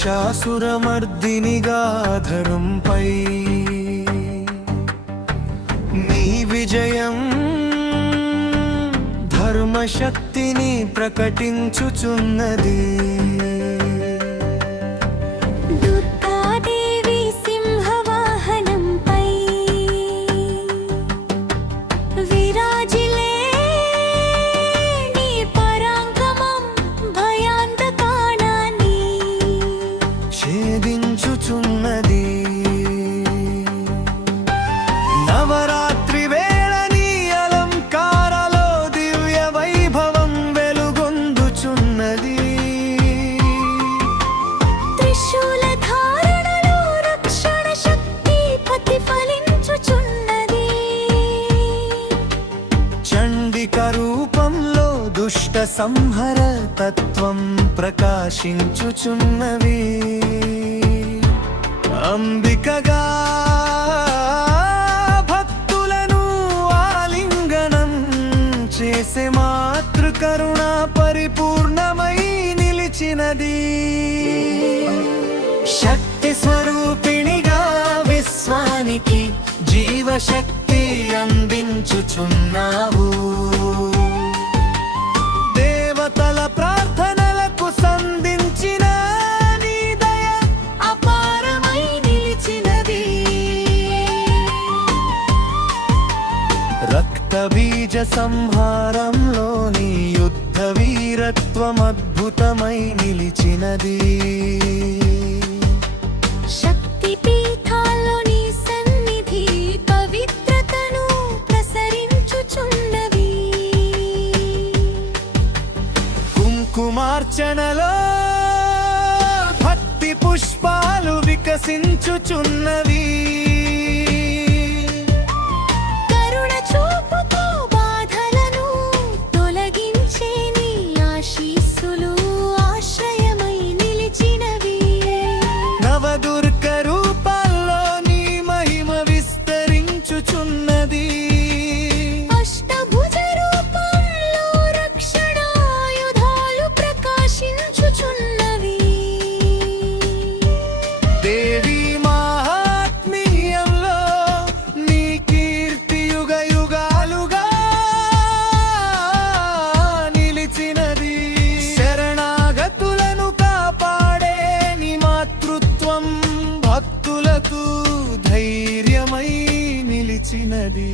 మహిషాసురమర్దినిగా ధరంపై నీ విజయం ధర్మశక్తిని ప్రకటించుచున్నది. ఛేదించుచున్నది. నవరాత్రి వేళ నీ అలంకారలో దివ్య వైభవం వెలుగొందుచున్నది. త్రిశూల ధారణలో రక్షణ శక్తి ప్రతిఫలించుచున్నది. చండిక రూపంలో దుష్ట సంహర తత్వం ప్రకాశించుచున్నవి. అంబికగా భక్తులను ఆలింగనం చేసే మాతృకరుణ పరిపూర్ణమై నిలిచినది. శక్తి స్వరూపిణిగా విశ్వానికి జీవశక్తి అందించుచున్నావు. దేవతల ప్రార్థనలకు సంధించిన నీ దయ అపారమై నిలిచినది. రక్త బీజ సంహారంలో నీ యుద్ధ వీరత్వం అద్భుతమై నిలిచినది. శక్తి పీఠాల్లో నీ సన్నిధి పవిత్రతను ప్రసరించుచున్నవి. కుంకుమార్చనలో భక్తి పుష్పాలు వికసించుచున్నవి. కరుణ చూపుతో బాధలను తొలగించే నీ ఆశీస్సులు ఆశ్రయమై నిలిచినవి. నవదుర్గ రూపాల్లో నీ మహిమ విస్తరించుచున్నది. అష్టభుజ రూపంలో రక్షణాయుధాలు ప్రకాశించుచున్నవి. దేవి మహాత్మ్యంలో నీ కీర్తి యుగ యుగాలుగా నిలిచినది. శరణాగతులను కాపాడే నీ మాతృత్వం భక్తులకు ధైర్యమై నిలిచినది.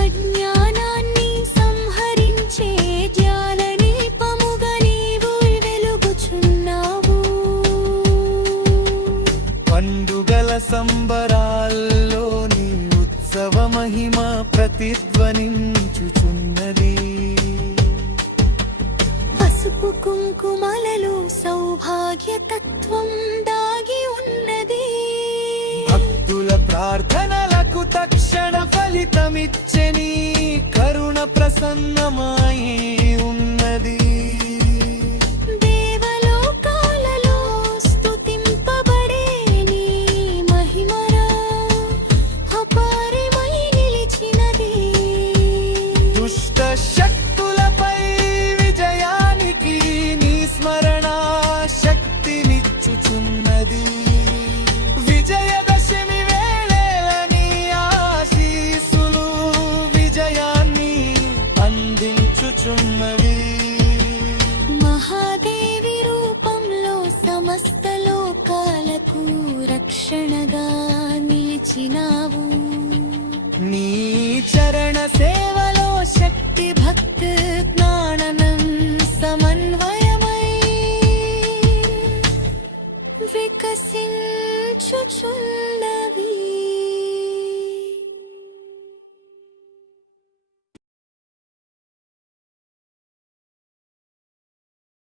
అజ్ఞానాన్ని సంహరించే జ్ఞాన దీపముగా నీవు వెలుగుచున్నావు. పండుగల సంబరాల్లో నీ ఉత్సవ మహిమ ప్రతిధ్వనించుచున్నది. పసుపు కుంకుమలలో సౌభాగ్య తత్వం దాగి ఉన్నది. భక్తుల ప్రార్థనలకు తక్షణ ఫలితమిచ్చే నీ కరుణ ప్రసన్నమై ఉన్నది. దేవలోకాలలో స్తుతింపబడే నీ మహిమరా అపారమై నిలిచినది. దుష్ట శక్తులపై విజయానికి నీ స్మరణ శక్తినిచ్చుచున్నది. విజయదశమి వేళ నీ ఆశీస్సులు విజయాన్ని అందించుచున్నవి. మహాదేవి రూపంలో సమస్త లోకాలకు రక్షణగా నిలిచినావు. నీ చరణ సేవలో శక్తి